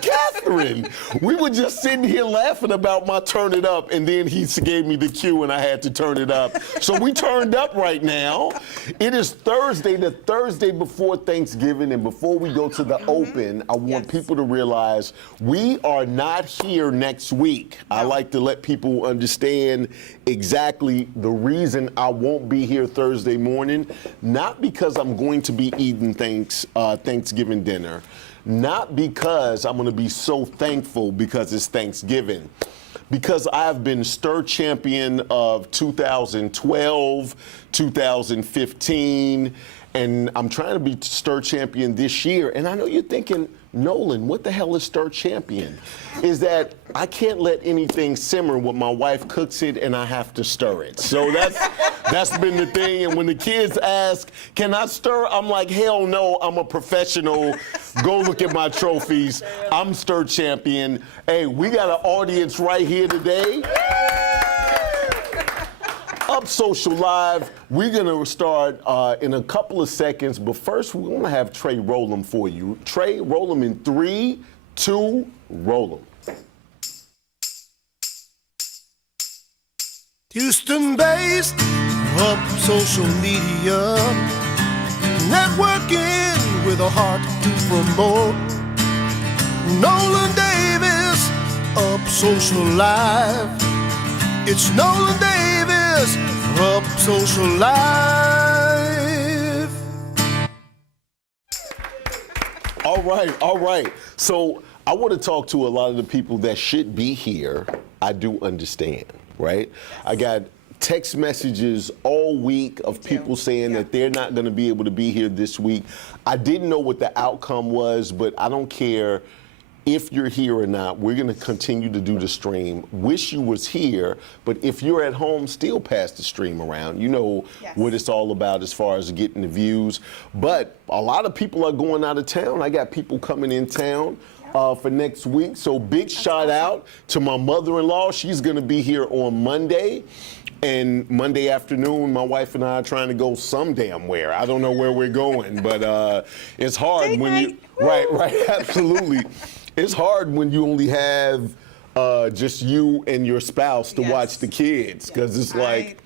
Catherine. We were just sitting here laughing about my turn it up, and then he gave me the cue, and I had to turn it up. So we turned up right now. It is Thursday, the Thursday before Thanksgiving, and before we go to the open, I want people to realize we are not here next week. No. I like to let people understand exactly the reason I won't be here Thursday morning, not because I'm going to be eating Thanksgiving dinner, not because I'm going to be so thankful because it's Thanksgiving, because I've been stir champion of 2012, 2015, and I'm trying to be stir champion this year. And I know you're thinking, Nolan, what the hell is stir champion? Is that I can't let anything simmer when my wife cooks it and I have to stir it. So that's been the thing. And when the kids ask, can I stir? I'm like, hell no, I'm a professional. Go look at my trophies. I'm stir champion. Hey, we got an audience right here today. Up Social Live. We're going to start in a couple of seconds, but first we're going to have Trey roll them for you. Trey, roll them in 3, 2, roll them. Houston-based, Up Social Media, networking with a heart to promote. Nolan Davis, Up Social Live. It's Nolan Davis, Up Social Live. All right. So I want to talk to a lot of the people that should be here. I do understand, right? I got text messages all week of people saying that they're not going to be able to be here this week. I didn't know what the outcome was, but I don't care if you're here or not. We're going to continue to do the stream. Wish you was here, but if you're at home, still pass the stream around. You know what it's all about as far as getting the views. But a lot of people are going out of town. I got people coming in town for next week. So big shout out to my mother-in-law. She's going to be here on Monday. And Monday afternoon, my wife and I are trying to go some damn where. I don't know where we're going, but it's hard when you, right, absolutely. It's hard when you only have just you and your spouse to watch the kids, because it's like,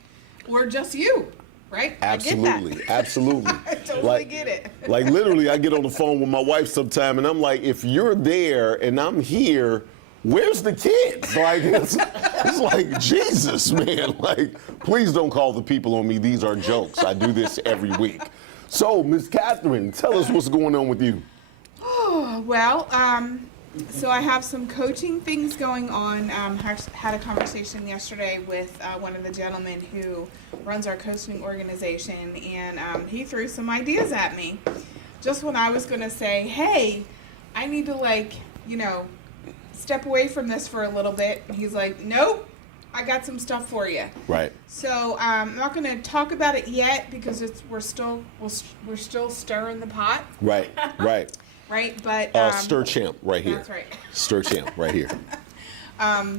or just you, right? Absolutely, absolutely. I totally get it. Like literally, I get on the phone with my wife sometime, and I'm like, if you're there and I'm here, where's the kids? Like it's like, Jesus, man. Like, please don't call the people on me. These are jokes. I do this every week. So, Ms. Catherine, tell us what's going on with you. Well, so I have some coaching things going on. Had a conversation yesterday with one of the gentlemen who runs our coaching organization, and he threw some ideas at me. Just when I was going to say, hey, I need to step away from this for a little bit. And he's like, nope, I got some stuff for you. Right. So I'm not going to talk about it yet because we're still stirring the pot. Right. Right, but Stir Champ right here. That's right. Stir Champ right here. But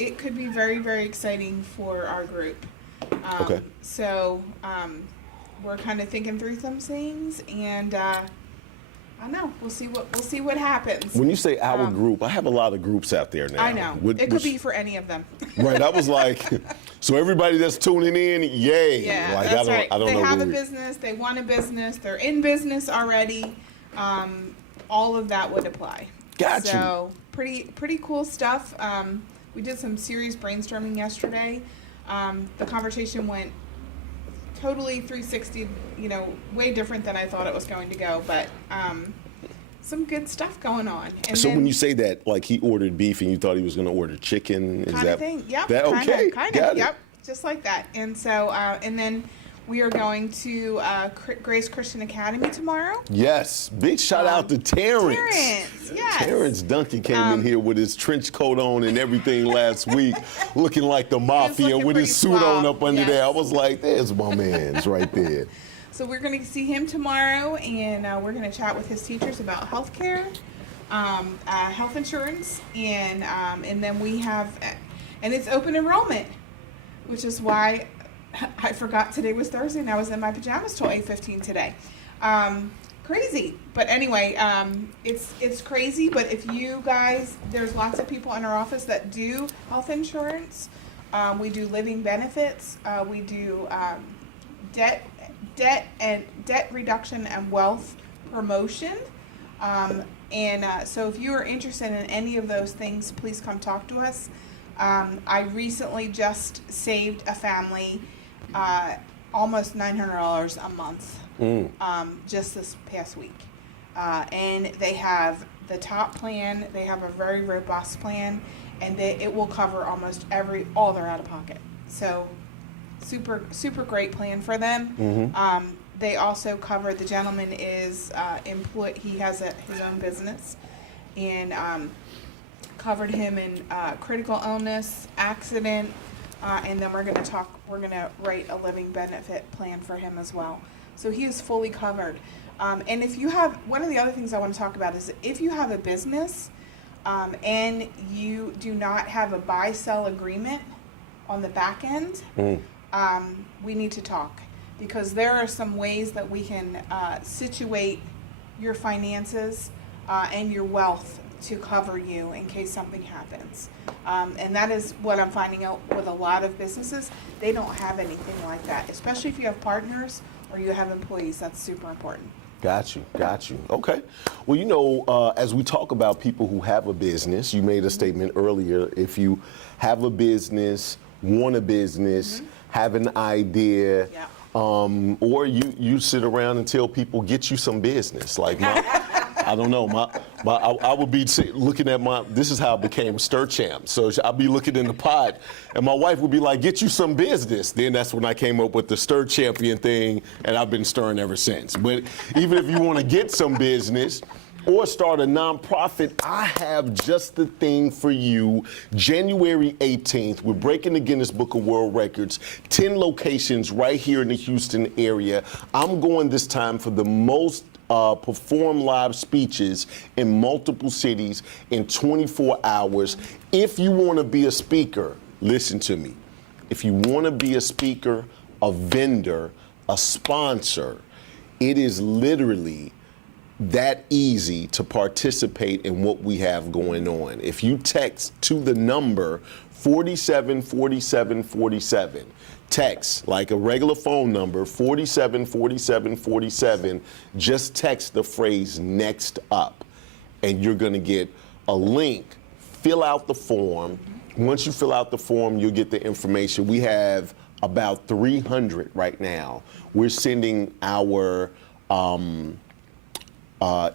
it could be very, very exciting for our group. Okay. So we're kind of thinking through some things, and I don't know. We'll see what happens. When you say our group, I have a lot of groups out there now. I know. It could be for any of them. Right. I was like, so everybody that's tuning in, yay. Yeah, like, that's right. I don't they know have a business. They want a business. They're in business already. All of that would apply. Got you. So pretty cool stuff. We did some serious brainstorming yesterday. The conversation went totally 360, way different than I thought it was going to go, but some good stuff going on. And so when you say that, like he ordered beef and you thought he was going to order chicken, is kind that of thing? Yep. That okay? Kind Got of. it. Yep. Just like that. And so and then we are going to Grace Christian Academy tomorrow. Yes. Big shout out to Terrence. Yes. Terrence Duncan came in here with his trench coat on and everything last week, looking like the mafia with his suit on up under there. I was like, there's my man's right there. So we're going to see him tomorrow, and we're going to chat with his teachers about healthcare, health insurance, and then we have, and it's open enrollment, which is why I forgot today was Thursday and I was in my pajamas till 8:15 today. crazy. But anyway, it's crazy. But if you guys, there's lots of people in our office that do health insurance. We do living benefits. We do debt reduction and wealth promotion. So if you are interested in any of those things, please come talk to us. I recently just saved a family almost $900 a month just this past week. And they have the top plan. They have a very robust plan, and it will cover almost all their out-of-pocket. So super great plan for them. They also cover, the gentleman is employed, he has his own business, and covered him in critical illness, accident, and then we're going to write a living benefit plan for him as well. So he is fully covered. And if you have, one of the other things I want to talk about is if you have a business and you do not have a buy-sell agreement on the back end, we need to talk, because there are some ways that we can situate your finances and your wealth to cover you in case something happens. And that is what I'm finding out with a lot of businesses. They don't have anything like that, especially if you have partners or you have employees. That's super important. Got you. Okay. Well, as we talk about people who have a business, you made a statement earlier. If you have a business, want a business, have an idea, or you sit around and tell people, get you some business. Like I don't know, I would be looking at this is how I became Stir Champ. So I'd be looking in the pot, and my wife would be like, get you some business. Then that's when I came up with the Stir Champion thing, and I've been stirring ever since. But even if you want to get some business or start a nonprofit, I have just the thing for you. January 18th, we're breaking the Guinness Book of World Records, 10 locations right here in the Houston area. I'm going this time for the most perform live speeches in multiple cities in 24 hours. If you want to be a speaker, listen to me. If you want to be a speaker, a vendor, a sponsor, it is literally that easy to participate in what we have going on. If you text to the number 474747, text like a regular phone number, 474747, just text the phrase next up, and you're going to get a link. Fill out the form. Once you fill out the form, you'll get the information. We have about 300 right now. We're sending our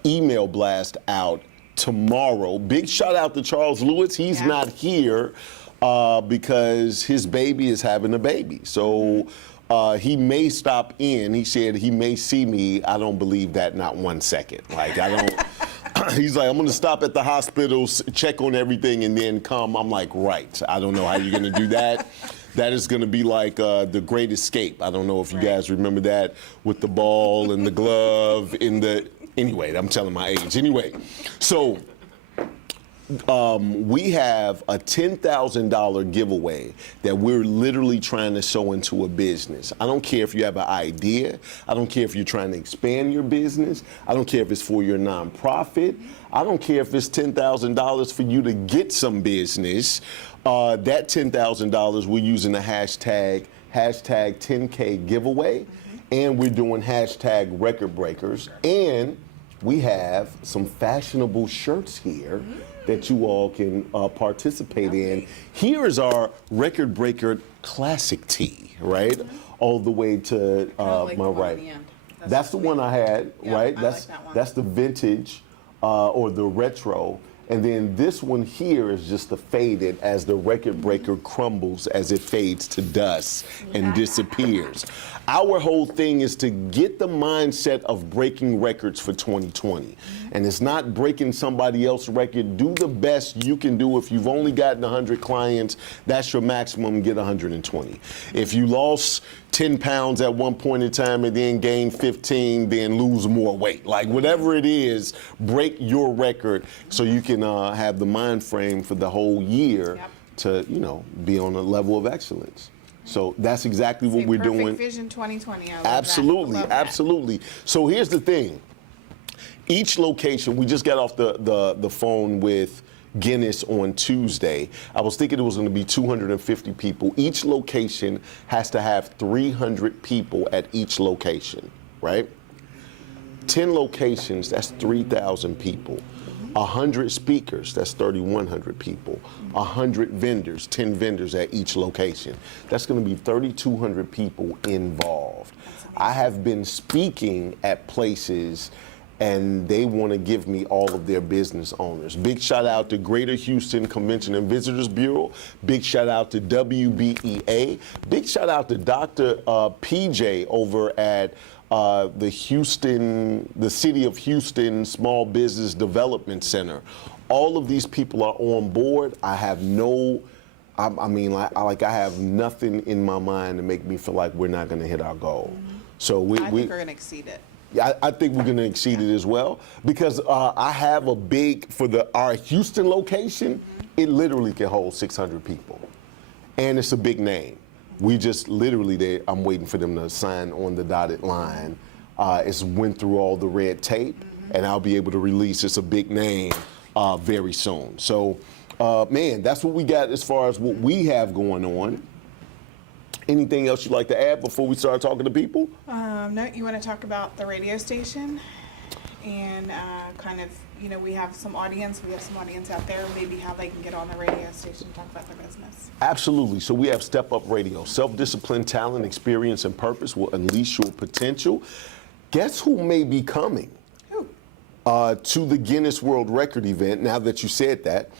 email blast out tomorrow. Big shout out to Charles Lewis. He's not here because his baby is having a baby. So he may stop in. He said he may see me. I don't believe that, not 1 second. Like, I don't. He's like, I'm going to stop at the hospital, check on everything, and then come. I'm like, right. I don't know how you're going to do that. That is going to be like The Great Escape. I don't know if you guys remember that, with the ball and the glove in the. Anyway, I'm telling my age. Anyway, so we have a $10,000 giveaway that we're literally trying to sow into a business. I don't care if you have an idea. I don't care if you're trying to expand your business. I don't care if it's for your nonprofit. I don't care if it's $10,000 for you to get some business. That $10,000, we're using the hashtag 10K giveaway, and we're doing hashtag record breakers, and we have some fashionable shirts here that you all can participate in. Here is our record breaker classic tee, right? All the way to like my the one right. on the end. That's the one I had, right? I That's like that one. that's the vintage or the retro. And then this one here is just the faded, as the record breaker crumbles as it fades to dust and disappears. Our whole thing is to get the mindset of breaking records for 2020. And it's not breaking somebody else's record. Do the best you can do. If you've only gotten 100 clients, that's your maximum, get 120. If you lost 10 pounds at one point in time and then gain 15, then lose more weight. Like, whatever it is, break your record so you can have the mind frame for the whole year to, be on a level of excellence. So that's exactly what we're doing. Perfect Vision 2020. I love Absolutely, that. I love that. absolutely. So here's the thing. each location, we just got off the phone with Guinness on Tuesday. I was thinking it was going to be 250 people. Each location has to have 300 people at each location, right? 10 locations, that's 3,000 people. 100 speakers, that's 3,100 people. 100 vendors, 10 vendors at each location. That's going to be 3,200 people involved. I have been speaking at places and they want to give me all of their business owners. Big shout out to Greater Houston Convention and Visitors Bureau. Big shout out to WBEA. Big shout out to Dr. PJ over at the City of Houston Small Business Development Center. All of these people are on board. I have I have nothing in my mind to make me feel like we're not going to hit our goal. So I think we're going to exceed it. Yeah, I think we're going to exceed it as well because I have our Houston location, it literally can hold 600 people. And it's a big name. We just literally, I'm waiting for them to sign on the dotted line. It's went through all the red tape and I'll be able to release. It's a big name very soon. So, man, that's what we got as far as what we have going on. Anything else you'd like to add before we start talking to people? No, you want to talk about the radio station and kind of, we have some audience out there, maybe how they can get on the radio station and talk about their business. Absolutely. So we have Step Up Radio. Self-discipline, talent, experience, and purpose will unleash your potential. Guess who may be coming? Who? To the Guinness World Record event, now that you said that.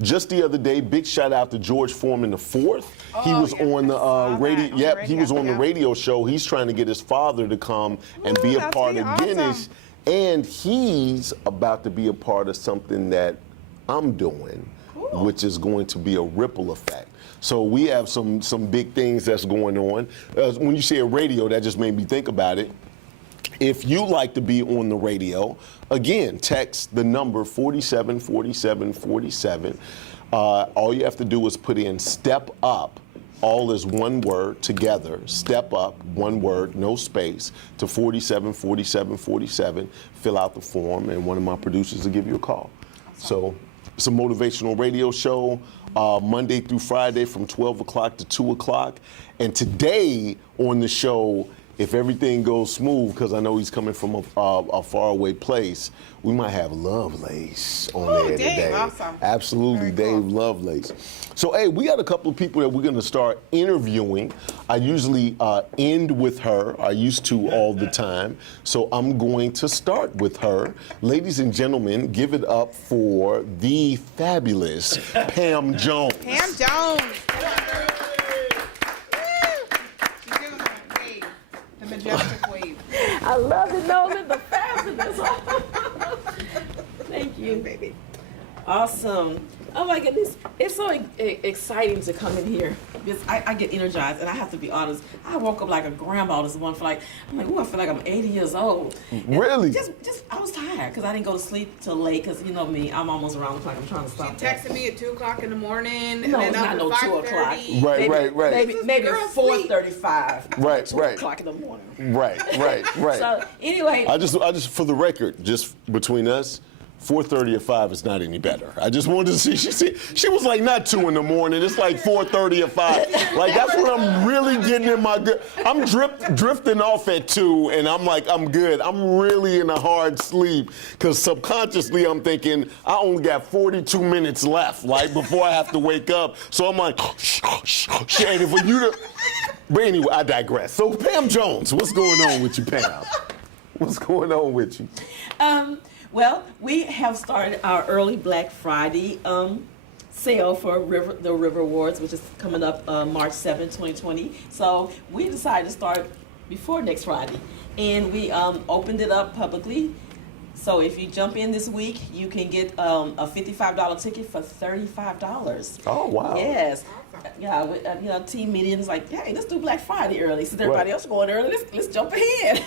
Just the other day, big shout out to George Foreman IV. He was on the radio. Yep, he was on the radio show. He's trying to get his father to come and be a part of Guinness. And he's about to be a part of something that I'm doing, which is going to be a ripple effect. So we have some big things that's going on. When you say a radio, that just made me think about it. If you like to be on the radio, again, text the number 474747. All you have to do is put in Step Up, all is one word together, Step Up, one word, no space, to 474747. Fill out the form, and one of my producers will give you a call. So it's a motivational radio show, Monday through Friday from 12 o'clock to 2 o'clock. And today on the show, if everything goes smooth, because I know he's coming from a faraway place, we might have Lovelace on there Dave, today. awesome. Absolutely, Very cool. Dave Lovelace. So, hey, we got a couple of people that we're going to start interviewing. I usually end with her. I used to all the time. So I'm going to start with her. Ladies and gentlemen, give it up for the fabulous Pam Jones. Pam Jones. The majestic wave. I love it, Nolan, the fabulous. Thank you, baby. Awesome. Oh my goodness. It's so exciting to come in here. Because I get energized, and I have to be honest, I woke up like a grandma this morning. I'm like, ooh, I feel like I'm 80 years old. And Really? Just, I was tired because I didn't go to sleep till late because you know me, I'm almost around the clock. I'm trying to She stop that. texted me at 2 o'clock in the morning. No, and it's then not up no at 2 o'clock. 5:30. Right. Maybe Girl, sleep. 4:35. Right, 2 right. o'clock in the morning. Right. So anyway, I just, for the record, just between us, 4:30 or 5 is not any better. I just wanted to see. She was like, not 2 in the morning. It's like 4:30 or 5. Like that's when I'm really getting in my good. I'm drifting off at 2, and I'm like, I'm good. I'm really in a hard sleep because subconsciously I'm thinking I only got 42 minutes left, like before I have to wake up. So I'm like, and for you to. But anyway, I digress. So Pam Jones, what's going on with you, Pam? What's going on with you? Well, we have started our early Black Friday sale for the River Awards, which is coming up March 7, 2020. So we decided to start before next Friday, and we opened it up publicly. So if you jump in this week, you can get a $55 ticket for $35. Oh, wow. Yes. Yeah, team meetings like, hey, let's do Black Friday early. Since everybody else is going early, let's jump ahead.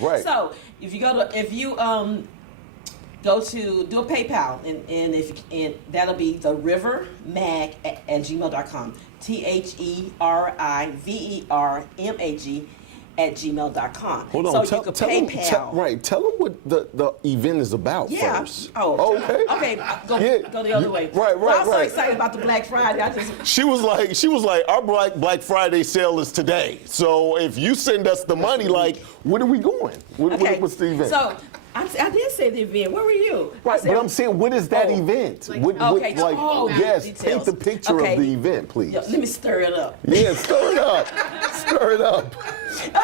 Right. So if you go to do a PayPal, and that'll be the rivermag@gmail.com. THERIVERMAG paypam@gmail.com. Hold on, So you can tell PayPal. tell them what the event is about Yeah. first. Oh, okay. Okay, go the other way. Right, Well, I'm so right. excited about the Black Friday. I just She was like, our Black Friday sale is today. So if you send us the money, like, where are we going? What's the event? So I did say the event. Where were you? I Right, said- but I'm saying, what is that event? Okay, Yes, details. paint the picture Okay. of the event, please. Yeah, let me stir it up. Yeah, stir it up. Stir it up.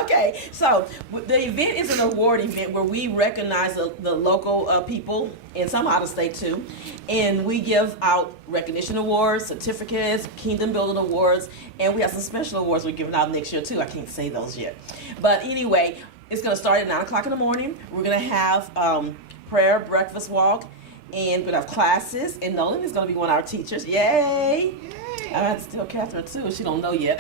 Okay, so the event is an award event where we recognize the local people and some out of state too, and we give out recognition awards, certificates, kingdom building awards, and we have some special awards we're giving out next year too. I can't say those yet, but anyway, it's going to start at 9 o'clock in the morning. We're going to have prayer, breakfast walk, and we're going to have classes, and Nolan is going to be one of our teachers. Yay! I have to tell Catherine too. She don't know yet.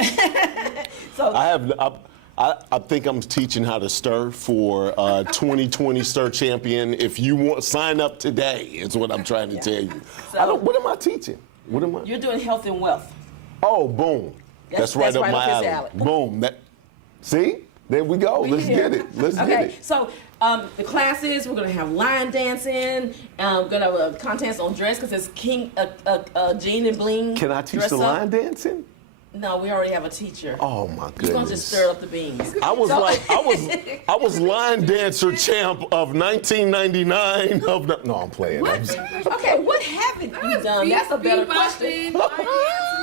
So I think I'm teaching how to stir for 2020 Stir Champion. If you want, sign up today, is what I'm trying to tell you. So- What am I teaching? What am I? you're doing health and wealth. Oh, boom. That's right up my his alley. alley. Boom. See? There we go. Let's here. get it. Let's get Okay, it. so the classes, we're going to have line dancing. We're going to have a contest on dress because it's Jean and Bling. Can I teach dress the up. line dancing? No, we already have a teacher. Oh my He's going to goodness. just stir up the beans. I was I was line dancer champ of 1999 of the, no, I'm playing. I'm just- Okay, what haven't you done? That's a better question.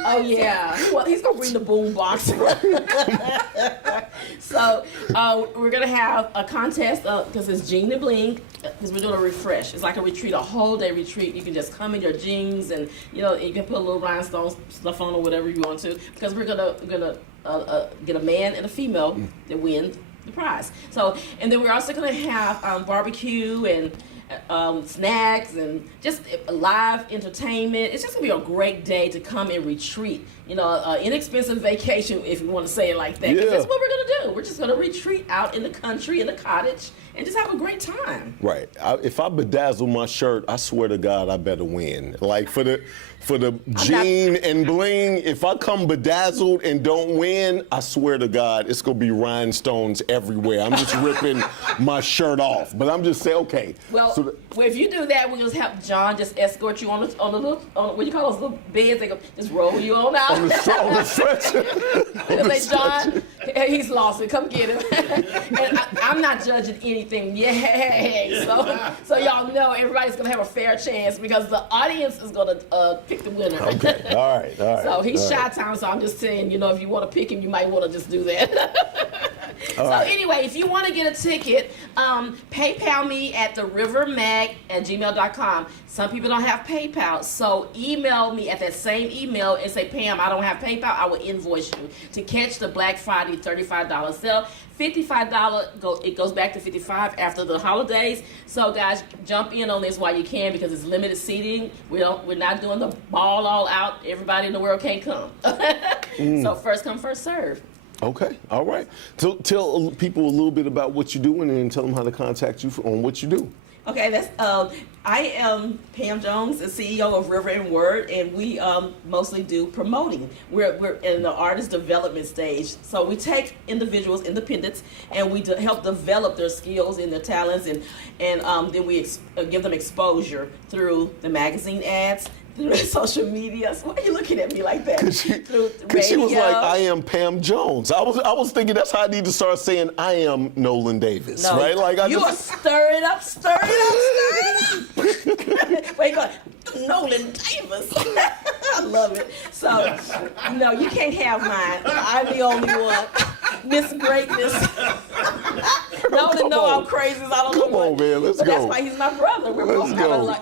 Oh yeah. Well, he's gonna bring the boom box. So we're gonna have a contest because it's Jean and Bling because we're doing a refresh. It's like a retreat, a whole day retreat. You can just come in your jeans and you can put a little rhinestone stuff on or whatever you want to because we're gonna get a man and a female that win the prize. So and then we're also gonna have barbecue and snacks and just live entertainment. It's just gonna be a great day to come and retreat. Inexpensive vacation, if you want to say it like that. 'Cause Yeah. that's what we're gonna do. We're just gonna retreat out in the country, in the cottage, and just have a great time. Right. If I bedazzle my shirt, I swear to God, I better win. Like for the Jean and Bling, if I come bedazzled and don't win, I swear to God, it's gonna be rhinestones everywhere. I'm just ripping my shirt off. But I'm just saying, okay. Well, so if you do that, we'll just have John just escort you on the what you call those little beds. They go just roll you on out. on the stretcher. On the Say, John, he's lost it. Come get him. And I'm not judging anything. Yay! So y'all know everybody's gonna have a fair chance because the audience is gonna pick the winner. Okay. All right. So he's all right. Chi-Town, so I'm just saying, if you want to pick him, you might want to just do that. So anyway, if you want to get a ticket, PayPal me at therivermag@gmail.com. Some people don't have PayPal, so email me at that same email and say, Pam, I don't have PayPal. I will invoice you to catch the Black Friday $35 sale. $55 it goes back to $55 after the holidays. So guys, jump in on this while you can because it's limited seating. We're not doing the ball all out. Everybody in the world can't come. So first come, first serve. Okay. All right. So tell people a little bit about what you're doing and tell them how to contact you on what you do. Okay, that's I am Pam Jones, the CEO of River and Word, and we mostly do promoting. We're in the artist development stage, so we take individuals, independents, and we help develop their skills and their talents, and then we give them exposure through the magazine ads, through social media. So why are you looking at me like that? Because she was like, I am Pam Jones. I was thinking that's how I need to start saying I am Nolan Davis, No, right? Like you are stir it up. Wait, go. Nolan Davis. I love it. So, no, you can't have mine. I'm the only one. Miss Greatness. Nolan know I'm crazy. I don't know Come on, man. Let's but go. that's why he's my brother. We're both Let's kind of go. like,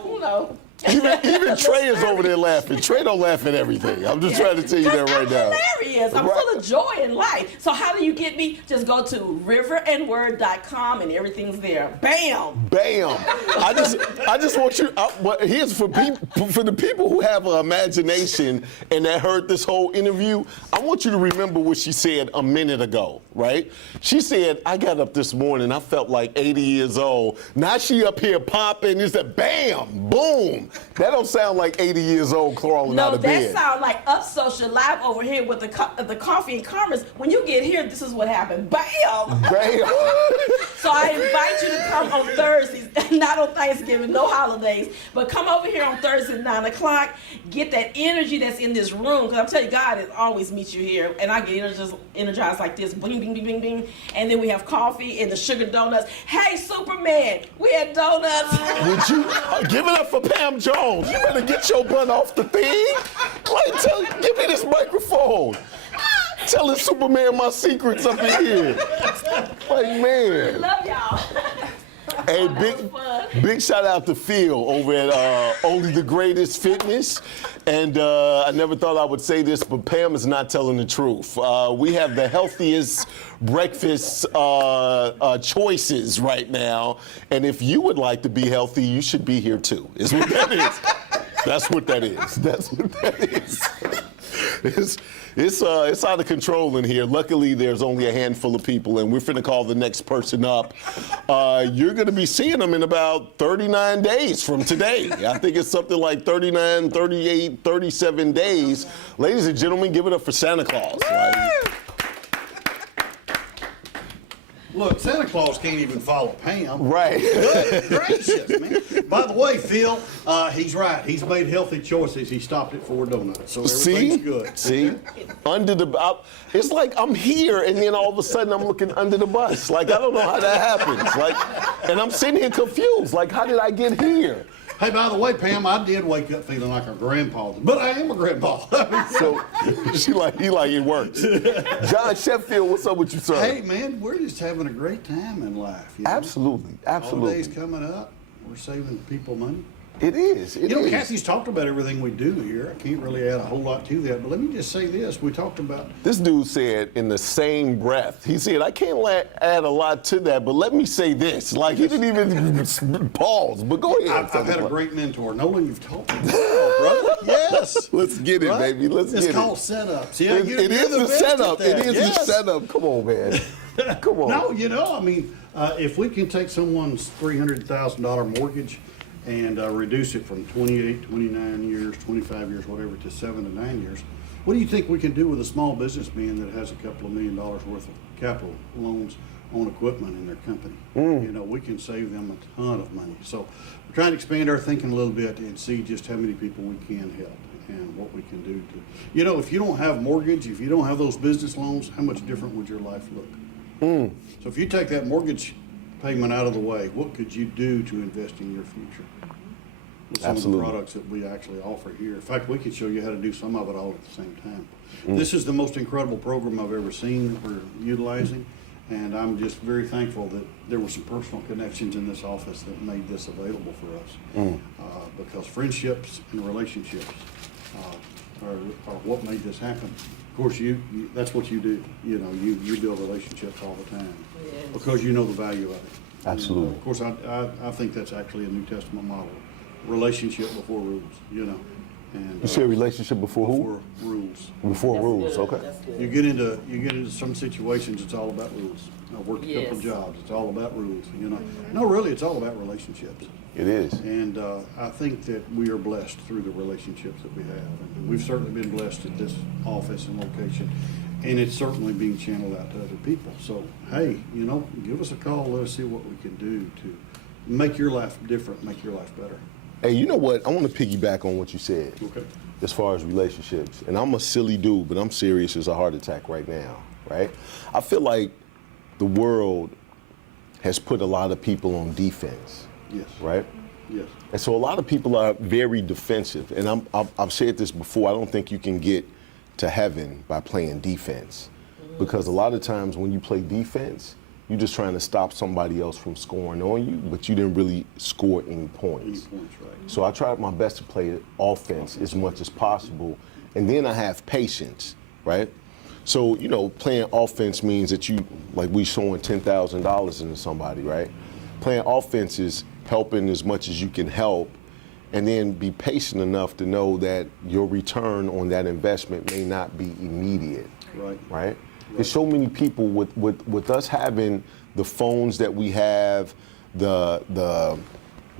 Even Trey is over there laughing. Trey don't laugh at everything. I'm just trying to tell you that right I'm now. hilarious. I'm Right. full of joy in life. So how do you get me? Just go to riverandword.com and everything's there. Bam! Bam! I just want you. But here's for the people who have an imagination and that heard this whole interview. I want you to remember what she said a minute ago. right? She said, I got up this morning, I felt like 80 years old. Now she up here popping, it's that bam, boom. That don't sound like 80 years old crawling out No, of that bed. sounds like Up Social Live over here with the coffee and commerce. When you get here, this is what happened. Bam! Bam. So I invite you to come on Thursdays, not on Thanksgiving, no holidays, but come over here on Thursday at 9 o'clock. Get that energy that's in this room, because I'm telling you, God is always meets you here, and I get energized like this, bing, bing, bing, bing, bing, and then we have coffee and the sugar donuts. Hey, Superman, we had donuts. Would you give it up for Pam Jones? You better get your butt off the thing. Like, give me this microphone. Telling Superman my secrets up in here. Like, man. Love y'all. Hey, That was fun. big shout out to Phil over at Only the Greatest Fitness. And I never thought I would say this, but Pam is not telling the truth. We have the healthiest breakfast choices right now. And if you would like to be healthy, you should be here too, is what that is. That's what that is. That's what that is. It's out of control in here. Luckily, there's only a handful of people, and we're finna call the next person up. You're gonna be seeing them in about 39 days from today. I think it's something like 39, 38, 37 days. Ladies and gentlemen, give it up for Santa Claus. Right? Look, Santa Claus can't even follow Pam. Right. Good gracious, man. By the way, Phil, he's right. He's made healthy choices. He stopped at 4 donuts, so everything's See? good. See? It's like I'm here, and then all of a sudden I'm looking under the bus. Like, I don't know how that happens. Like, and I'm sitting here confused. Like, how did I get here? Hey, by the way, Pam, I did wake up feeling like a grandpa, but I am a grandpa. So he like it works. John Sheffield, what's up with you, sir? Hey, man, we're just having a great time in life. You know? Absolutely, absolutely. Holidays coming up. We're saving people money. It is. It You know, is. Kathy's talked about everything we do here. I can't really add a whole lot to that, but let me just say this. We talked about This dude said in the same breath, he said, I can't add a lot to that, but let me say this. Like, he didn't even pause, but go ahead. I've had a great mentor. Nolan, you've taught me well, brother. Yes. Let's get it, Right? baby. Let's it's get called it. setup. See, It is the setup. It is Yes. the setup. Come on, man. Come on. No, you know, I mean, if we can take someone's $300,000 mortgage and reduce it from 28, 29 years, 25 years, whatever, to 7 to 9 years, what do you think we can do with a small businessman that has a couple of $1 million worth of capital loans on equipment in their company? You know, we can save them a ton of money. So we're trying to expand our thinking a little bit and see just how many people we can help and what we can do to, you know, if you don't have mortgage, if you don't have those business loans, how much different would your life look? So if you take that mortgage payment out of the way, what could you do to invest in your future? With some Absolutely. of the products that we actually offer here. In fact, we could show you how to do some of it all at the same time. This is the most incredible program I've ever seen that we're utilizing, and I'm just very thankful that there were some personal connections in this office that made this available for us. Because friendships and relationships are what made this happen. Of course, that's what you do. You know, you build relationships all the time because you know the value of it. Absolutely. And, of course, I think that's actually a New Testament model. Relationship before rules, you know. And You said relationship before who? before rules. Before rules, Good. okay. That's good. You get into some situations, it's all about rules. I worked a couple Yes. jobs, it's all about rules, you know. No, really, it's all about relationships. It is. And I think that we are blessed through the relationships that we have. And we've certainly been blessed at this office and location, and it's certainly being channeled out to other people. So, hey, you know, give us a call, let us see what we can do to make your life different, make your life better. Hey, you know what? I want to piggyback on what you said Okay. as far as relationships. And I'm a silly dude, but I'm serious as a heart attack right now, right? I feel like the world has put a lot of people on defense, Yes. right? Yes. And so a lot of people are very defensive. And I've said this before, I don't think you can get to heaven by playing defense. Because a lot of times when you play defense, you're just trying to stop somebody else from scoring on you, but you didn't really score any points. Any points, right. So I tried my best to play offense as much as possible. And then I have patience, right? So, you know, playing offense means that you, like we showing $10,000 into somebody, right? Playing offense is helping as much as you can help, and then be patient enough to know that your return on that investment may not be immediate, Right. right? There's so many people with us having the phones that we have, the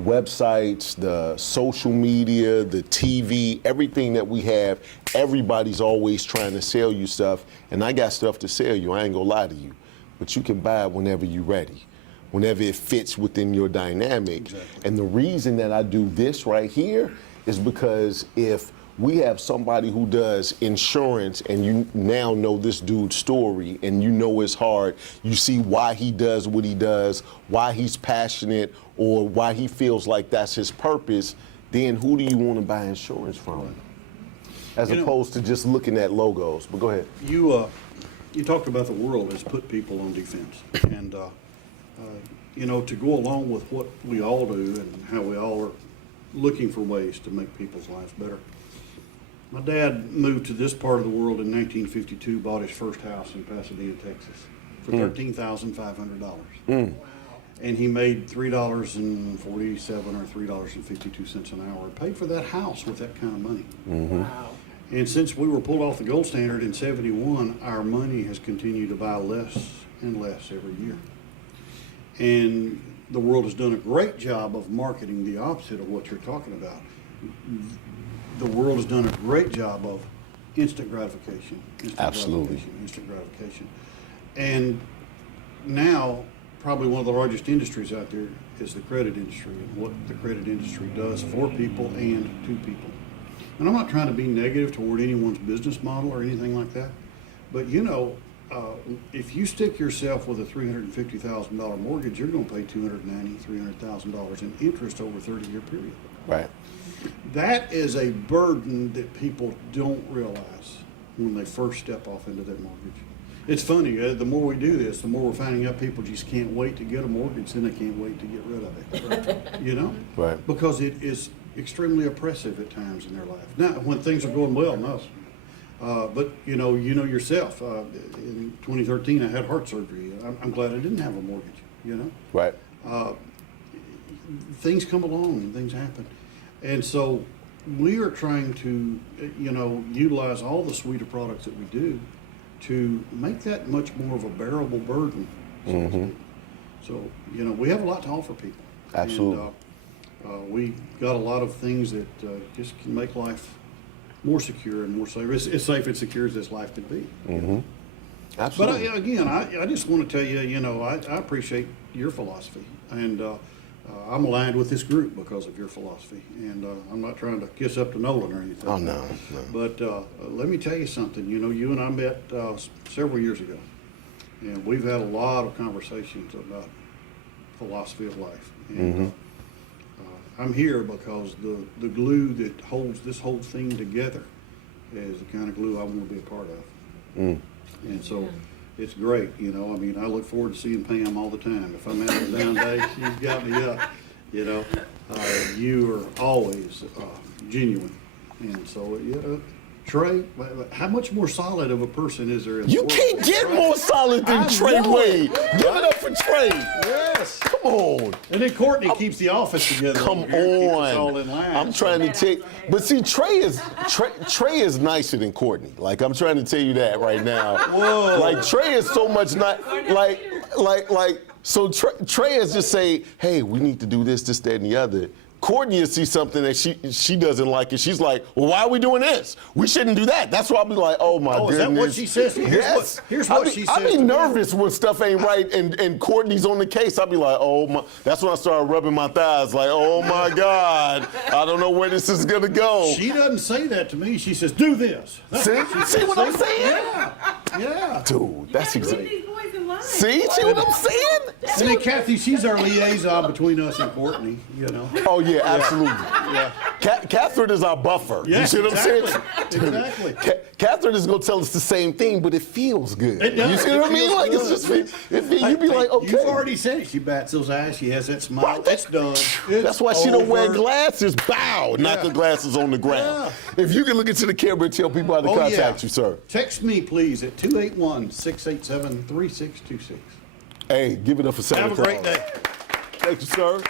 websites, the social media, the TV, everything that we have, everybody's always trying to sell you stuff. And I got stuff to sell you, I ain't gonna lie to you. But you can buy it whenever you're ready, whenever it fits within your dynamic. Exactly. And the reason that I do this right here is because if we have somebody who does insurance and you now know this dude's story and you know his heart, you see why he does what he does, why he's passionate, or why he feels like that's his purpose, then who do you want to buy insurance from? As opposed to just looking at logos. But go ahead. You talked about the world has put people on defense, and to go along with what we all do and how we all are looking for ways to make people's lives better. My dad moved to this part of the world in 1952, bought his first house in Pasadena, Texas, for $13,500. And he made $3.47 or $3.52 an hour. Paid for that house with that kind of money. Wow. And since we were pulled off the gold standard in '71, our money has continued to buy less and less every year. And the world has done a great job of marketing the opposite of what you're talking about. The world has done a great job of instant gratification. Absolutely. Instant gratification. And now, probably one of the largest industries out there is the credit industry and what the credit industry does for people and to people. And I'm not trying to be negative toward anyone's business model or anything like that, but if you stick yourself with a $350,000 mortgage, you're going to pay $290,000, $300,000 in interest over a 30-year period. Right. That is a burden that people don't realize when they first step off into that mortgage. It's funny, the more we do this, the more we're finding out people just can't wait to get a mortgage, and they can't wait to get rid of it. Right. Because it is extremely oppressive at times in their life. Now, when things are going well, no. But you know yourself. In 2013, I had heart surgery. I'm glad I didn't have a mortgage. Right. Things come along and things happen, and so we are trying to, utilize all the suite of products that we do to make that much more of a bearable burden. So we have a lot to offer people. Absolutely. And, we got a lot of things that just can make life more secure and more safe. It's safe and secure as this life can be. Absolutely. But again, I just want to tell you, I appreciate your philosophy, and I'm aligned with this group because of your philosophy. And I'm not trying to kiss up to Nolan or anything. Oh, no. But let me tell you something. You and I met several years ago, and we've had a lot of conversations about philosophy of life. And I'm here because the glue that holds this whole thing together is the kind of glue I want to be a part of. And so it's great, I look forward to seeing Pam all the time. If I'm having a down day, she's got me up, you are always genuine. And so, Trey, how much more solid of a person is there in the You world? can't get more solid than I Trey know it. Wade. Give it up for Trey. Yes. Come on. And then Courtney keeps the office together. Come over here, keeps us all on. in line. I'm trying to take, but see, Trey is nicer than Courtney. Like, I'm trying to tell you that right now. Whoa. Like, Trey is so much not so Trey is just say, hey, we need to do this, that, and the other. Courtney will see something that she doesn't like, and she's like, well, why are we doing this? We shouldn't do that. That's why I'll be like, oh my goodness. Is that what she says? Here's what she says. I be nervous when stuff ain't right and Courtney's on the case. I'll be like, oh my. That's when I started rubbing my thighs like, oh my God. I don't know where this is gonna go. She doesn't say that to me. She says, do this. See what I'm saying? Yeah. Dude, that's exactly. These boys in line. See what I'm saying? And then Kathy, she's our liaison between us and Courtney, Oh yeah, absolutely. Yeah. Catherine is our buffer. Yeah, you see what I'm saying? exactly. Catherine is gonna tell us the same thing, but it feels good. It does. You see It what I mean? feels Like good. it's just you be like, okay. You've already said it. She bats those eyes. She has that smile. Right. It's done. That's why she don't wear over. glasses. Bow, not the glasses on the ground. If you can look into the camera and tell people how to contact you, sir. Text me, please, at 281-687-3626. Hey, give it up for Santa Have a Claus. great day. Thank you, sir.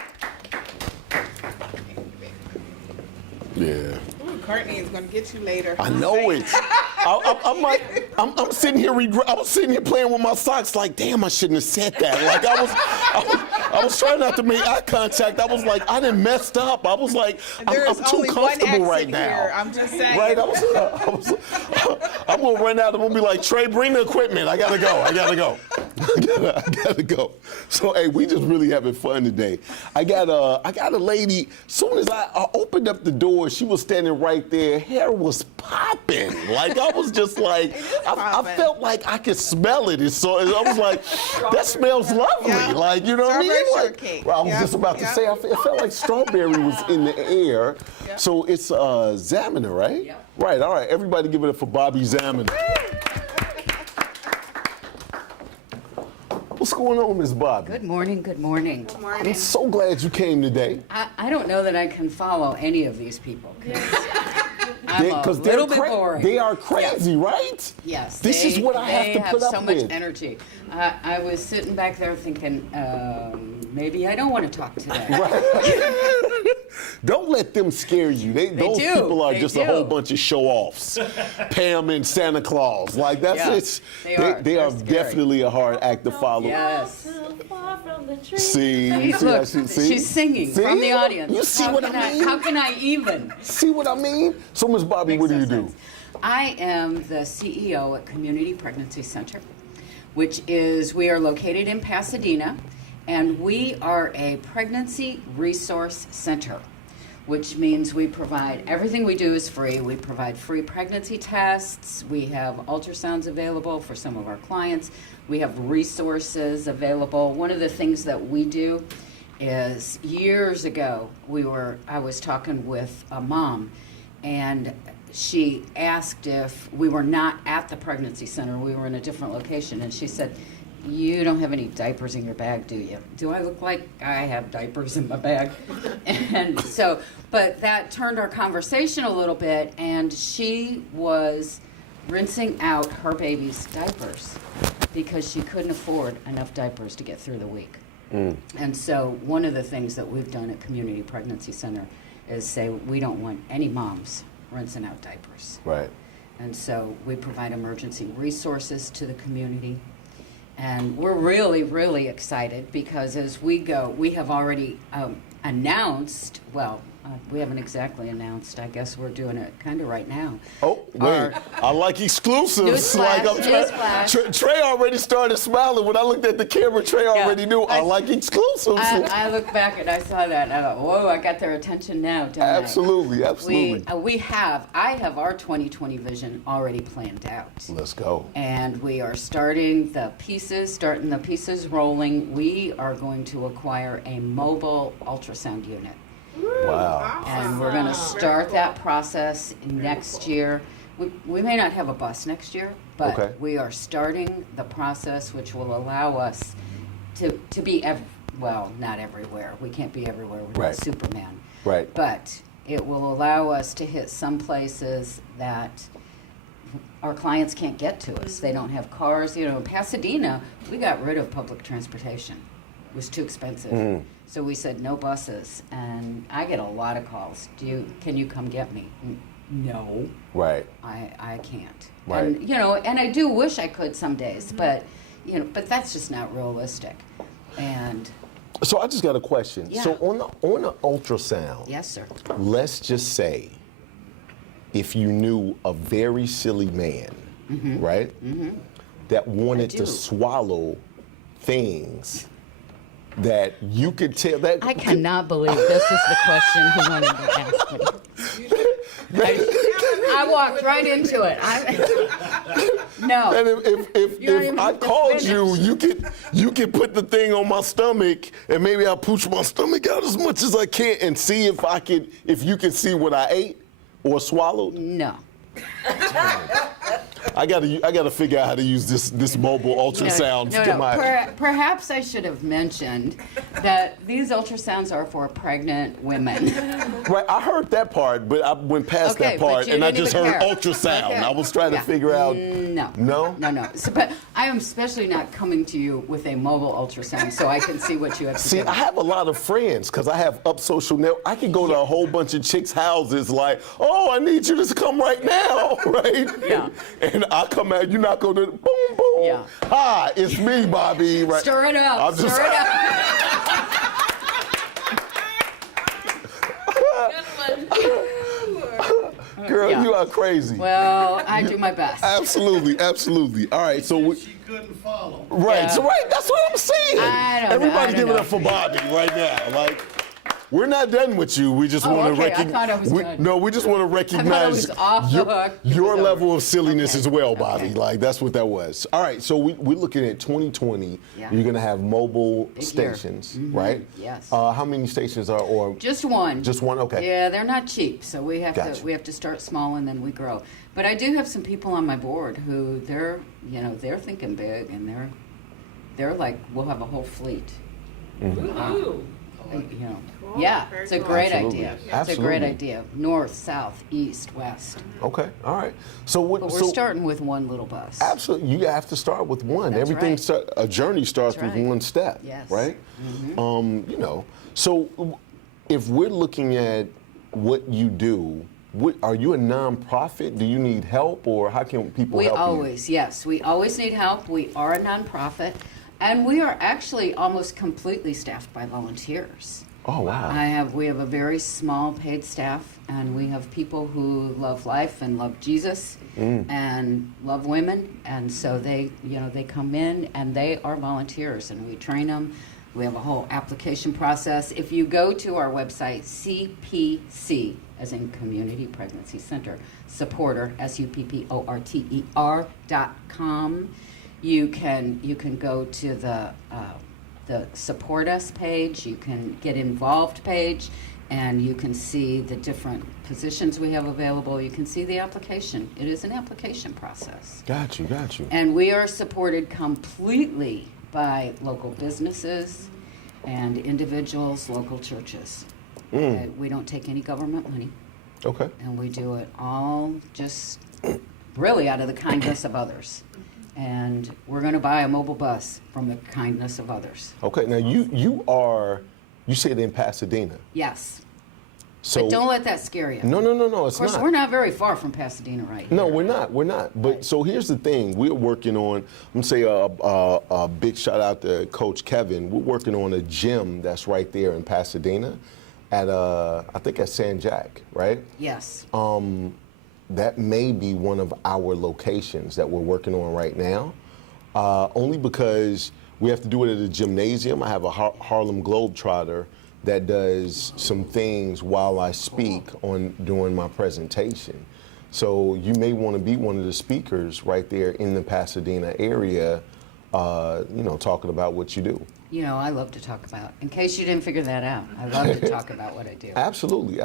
Yeah. Ooh, Courtney is going to get you later. I know it. I'm sitting here. I was sitting here playing with my socks. Like, damn, I shouldn't have said that. Like, I was trying not to make eye contact. I was like, I done messed up. I was like, I'm too only one comfortable right exit now. here. I'm just saying. Right? I'm gonna run out. I'm gonna be like, Trey, bring the equipment. I gotta go. I gotta go. So hey, we just really having fun today. I got a lady. Soon as I opened up the door, she was standing right there. Hair was popping. Like I was just like, I popping. felt like I could smell it. And so I was like, that smells lovely. Yeah. Like, you know what I mean? Strawberry Like, shortcake. well, I was Yep. just about to say, it felt like strawberry was in the air. Yep. So it's Zamina, right? Yep. Right. All right. Everybody give it up for Bobby Zamina. What's going on, Miss Bobby? Good morning, good morning. Good morning. I'm so glad you came today. I don't know that I can follow any of these people. 'Cause I'm a Because little bit boring. they are crazy, right? Yes. This is what I have to put They up have so much with. energy. I was sitting back there thinking, maybe I don't want to talk today. Don't let them scare you. Those do. people are They just do. a whole bunch of show-offs. Pam and Santa Claus. Like that's Yeah, it. they are. They They're are scary. definitely a hard act to follow. Yes. See, you see, Look, see? she's singing See? from the audience. You see How what can I mean? How can I even? See what I mean? So, Miss Bobby, what do you Makes no do? sense. I am the CEO at Community Pregnancy Center, which is, we are located in Pasadena, and we are a pregnancy resource center, which means we provide, everything we do is free. We provide free pregnancy tests. We have ultrasounds available for some of our clients. We have resources available. One of the things that we do is years ago, I was talking with a mom, and she asked if we were not at the pregnancy center, we were in a different location, and she said, "You don't have any diapers in your bag, do you?" Do I look like I have diapers in my bag? And so, but that turned our conversation a little bit, and she was rinsing out her baby's diapers because she couldn't afford enough diapers to get through the week. And so one of the things that we've done at Community Pregnancy Center is say we don't want any moms rinsing out diapers. Right. And so we provide emergency resources to the community. And we're really, really excited because as we go, we have already announced, we haven't exactly announced, I guess we're doing it kind of right now. Oh, wait. I like exclusives. Newsflash, Like newsflash. Trey already started smiling. When I looked at the camera, Trey already knew I like exclusives. I looked back and I saw that and I thought, whoa, I got their attention now, don't I? Absolutely. I have our 2020 vision already planned out. Let's go. And we are starting the pieces rolling. We are going to acquire a mobile ultrasound unit. Wow. And we're going to start that process next year. We may not have a bus next year, but Okay. we are starting the process which will allow us to be, not everywhere. We can't be everywhere without Right. Superman. Right. But it will allow us to hit some places that our clients can't get to us. They don't have cars. In Pasadena, we got rid of public transportation. It was too expensive. So we said no buses. And I get a lot of calls. Can you come get me? No, Right. I can't. Right. And and I do wish I could some days, but that's just not realistic. And So I just got a question. Yeah. So on the ultrasound, yes, sir. let's just say if you knew a very silly man, right, that wanted do. to swallow things that you could tell that I cannot believe this is the question he wanted to ask me. I walked right into it. No. And if You don't even I have to called finish. you could put the thing on my stomach and maybe I'll pooch my stomach out as much as I can and see if you can see what I ate or swallowed. No. I gotta figure out how to use this mobile ultrasound to get my. Perhaps I should have mentioned that these ultrasounds are for pregnant women. Right, I heard that part, but I went past Okay, that but part, you and I didn't just even heard care. ultrasound. Okay. I was trying to Yeah. figure out. No. No? No. So, but I am especially not coming to you with a mobile ultrasound so I can see what you have to See, do. I have a lot of friends because I have Up Social Network. I can go to a whole bunch of chicks' houses like, oh, I need you to come right now, right? Yeah. And I come out, you knock on the boom, boom. Yeah. Hi, it's me, Bobby. Right? Stir it up. I'm just- Stir it up. Girl, Yeah. you are crazy. Well, I do my best. Absolutely, absolutely. All right, so we. She couldn't follow. Right, Yeah. so right, that's what I'm saying. I don't know, Everybody I don't give it know. up for Bobby right now. Like, we're not done with you. We just Oh, want to okay, I thought I was done. No, we just want to recognize was off the hook. It your was level over. of silliness Okay, as well, Bobby. okay. Like, that's what that was. All right, so we're looking at 2020. Yeah. You're going to have mobile Big year. stations, right? Yes. How many stations are, or Just one. just one? Okay. Yeah, they're not cheap, so we have Gotcha. to start small and then we grow. But I do have some people on my board who they're thinking big and they're like, we'll have a whole fleet. Woohoo. Yeah, Very it's a cool. great Absolutely. idea. It's Absolutely. a great idea. North, south, east, west. Okay, all right. So what? But we're so, starting with one little bus. Absolutely, you have to start with one. That's Everything, right. a journey starts That's with right. one step, Yes. right? So if we're looking at what you do, are you a nonprofit? Do you need help, or how can people We help always need help. We are a nonprofit, and we are actually almost completely staffed by volunteers. you? Oh wow! We have a very small paid staff, and we have people who love life and love Jesus and love women, and so they come in and they are volunteers, and we train them. We have a whole application process. If you go to our website, CPC, as in Community Pregnancy Center, supporter, SUPPORTER.com, you can go to the Support Us page, you can get involved page, and you can see the different positions we have available. You can see the application. It is an application process. Got you. And we are supported completely by local businesses and individuals, local churches. We don't take any government money, Okay. and we do it all just really out of the kindness of others. And we're going to buy a mobile bus from the kindness of others. Okay. Now you said in Pasadena. Yes. So But don't let that scare you. No, it's Of course, not. we're not very far from Pasadena right No, here. we're not. But so here's the thing: we're working on. I'm gonna say a big shout out to Coach Kevin. We're working on a gym that's right there in Pasadena, at I think at San Jack, right? Yes. That may be one of our locations that we're working on right now. Only because we have to do it at a gymnasium. I have a Harlem Globetrotter that does some things while I speak during my presentation. So you may want to be one of the speakers right there in the Pasadena area, talking about what you do. I love to talk about. In case you didn't figure that out, I love to talk about what I do. Absolutely.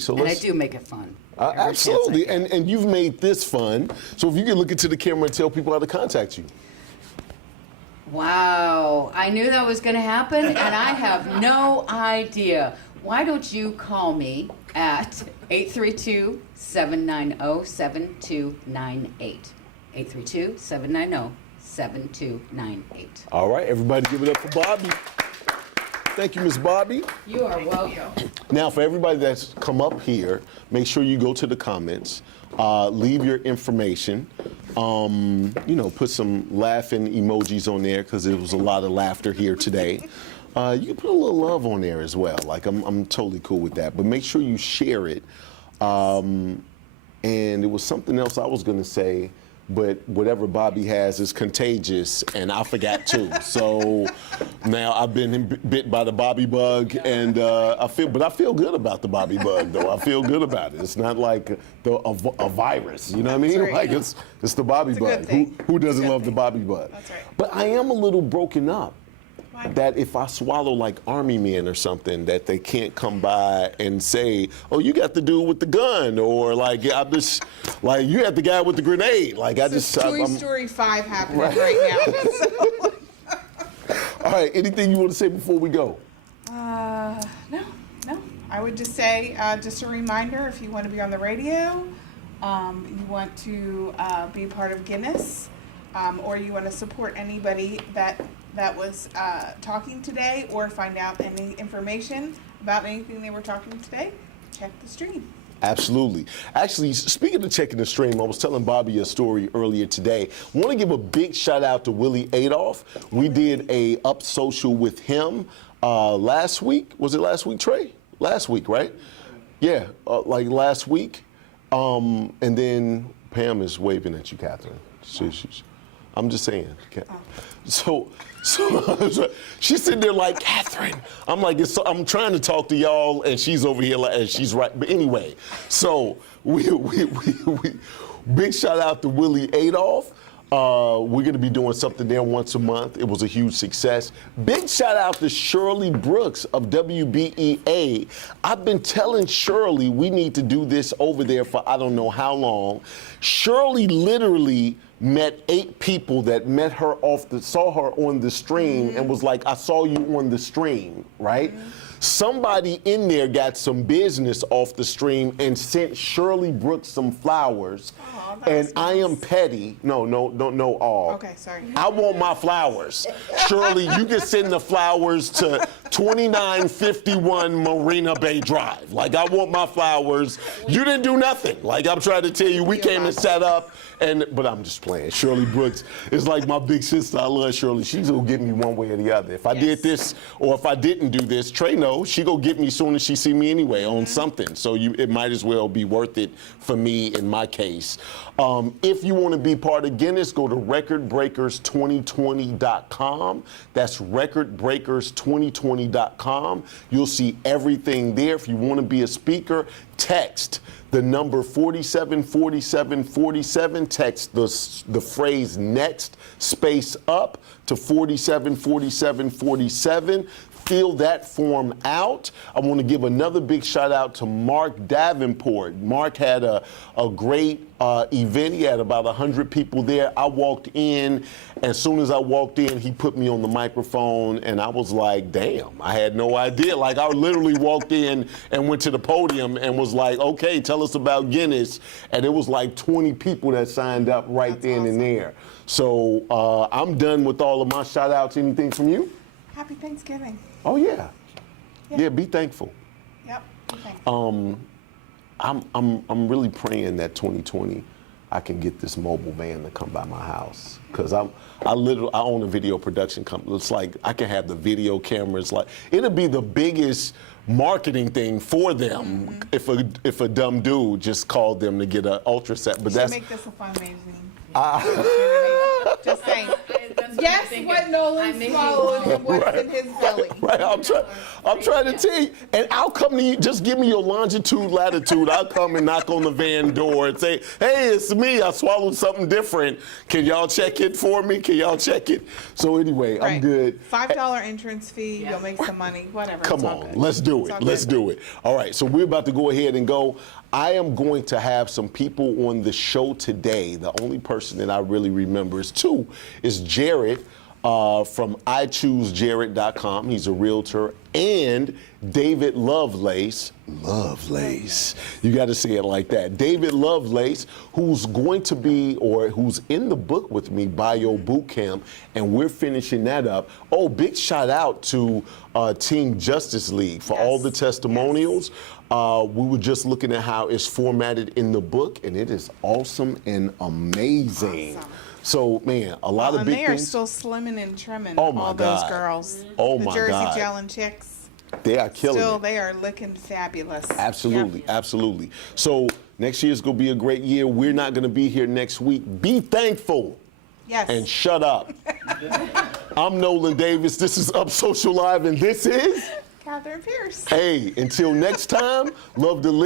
So And I let's. do make it fun. Every chance I Absolutely, get. and you've made this fun. So if you could look into the camera and tell people how to contact you. Wow, I knew that was going to happen, and I have no idea. Why don't you call me at 832-790-7298. 832-790-7298. All right, everybody give it up for Bobby. Thank you, Miss Bobby. You are welcome. Now, for everybody that's come up here, make sure you go to the comments, leave your information, put some laughing emojis on there because there was a lot of laughter here today. You can put a little love on there as well. Like, I'm totally cool with that. But make sure you share it. And it was something else I was going to say, but whatever Bobby has is contagious, and I forgot too. So now I've been bit by the Bobby bug, and I feel good about the Bobby bug, though. I feel good about it. It's not like a virus, you know what I mean? That's right. Like it's the Bobby It's a good bug. thing. Who doesn't Good love the thing. Bobby bug? That's right. But I am a little broken up. Why? that if I swallow like Army men or something, that they can't come by and say, "Oh, you got the dude with the gun," or like, "I'm just like you had the guy with the grenade." Like I So just, Toy I'm- Story 5 happening right now. So, All right. Anything you want to say before we go? no. I would just say, just a reminder, if you want to be on the radio, you want to be part of Guinness, or you want to support anybody that was talking today, or find out any information about anything they were talking today, check the stream. Absolutely. Actually, speaking of checking the stream, I was telling Bobby a story earlier today. I want to give a big shout out to Willie Adolph. We did a Up Social with him last week. Was it last week, Trey? Last week, right? Yeah, like last week. And then Pam is waving at you, Catherine. I'm just saying. So she's sitting there like, Catherine. I'm like, I'm trying to talk to y'all, and she's over here, and she's right. But anyway, so we big shout out to Willie Adolph. We're going to be doing something there once a month. It was a huge success. Big shout out to Shirley Brooks of WBEA. I've been telling Shirley we need to do this over there for I don't know how long. Shirley literally met 8 people that saw her on the stream and was like, I saw you on the stream, right? Somebody in there got some business off the stream and sent Shirley Brooks some flowers. that And was I am nice. petty. No, all. Okay, sorry. I want my flowers. Shirley, you can send the flowers to 2951 Marina Bay Drive. Like, I want my flowers. You didn't do nothing. Like, I'm trying to tell you, we came and sat up, but I'm just playing. Shirley Brooks is like my big sister. I love Shirley. She's gonna get me one way or the other. If I did this or if I didn't do this, Trey knows, she gonna get me soon as she see me anyway on something. So it might as well be worth it for me in my case. If you want to be part of Guinness, go to recordbreakers2020.com. That's recordbreakers2020.com. You'll see everything there. If you want to be a speaker, text the number 474747. Text the phrase next space up to 474747. Fill that form out. I want to give another big shout out to Mark Davenport. Mark had a great event. He had about 100 people there. I walked in. As soon as I walked in, he put me on the microphone, and I was like, damn, I had no idea. Like, I literally walked in and went to the podium and was like, okay, tell us about Guinness. And it was like 20 people that signed up right then and there. So I'm done with all of my shout outs. Anything from you? Happy Thanksgiving. Oh, yeah. Yeah, be thankful. Yep. Okay. I'm really praying that 2020 I can get this mobile van to come by my house, because I own a video production company. It's like I can have the video cameras. Like, it'll be the biggest marketing thing for them if a dumb dude just called them to get an ultra set. But Should that's make this a fundraising opportunity. Just saying. Guess what Nolan swallowed and what's in his belly. right. I'm trying to tell you, and I'll come to you. Just give me your longitude, latitude. I'll come and knock on the van door and say, "Hey, it's me. I swallowed something different. Can y'all check it for me? Can y'all check it?" So anyway, I'm good. $5 entrance fee. You'll make some money. Whatever. Come it's all on, good. let's do It's it. all Let's good. do it. All right, so we're about to go ahead and go. I am going to have some people on the show today. The only person that I really remember is Jared from iChooseJared.com. He's a realtor. And David Lovelace. You got to say it like that. David Lovelace, who's going to be, or who's in the book with me, Bio Boot Camp, and we're finishing that up. Oh, big shout out to Team Justice League for all the testimonials. We were just looking at how it's formatted in the book, and it is awesome and amazing. Awesome. So, man, a lot of And big they are things. still slimming and trimming. Oh, my all those God. girls. Oh, the my Jersey God. Gel chicks. They are killing Still, it. they are looking fabulous. Absolutely, absolutely. So next year's going to be a great year. We're not going to be here next week. Be thankful Yes. and shut up. I'm Nolan Davis. This is Up Social Live, and this is... Catherine Pierce. Hey, until next time, love to live.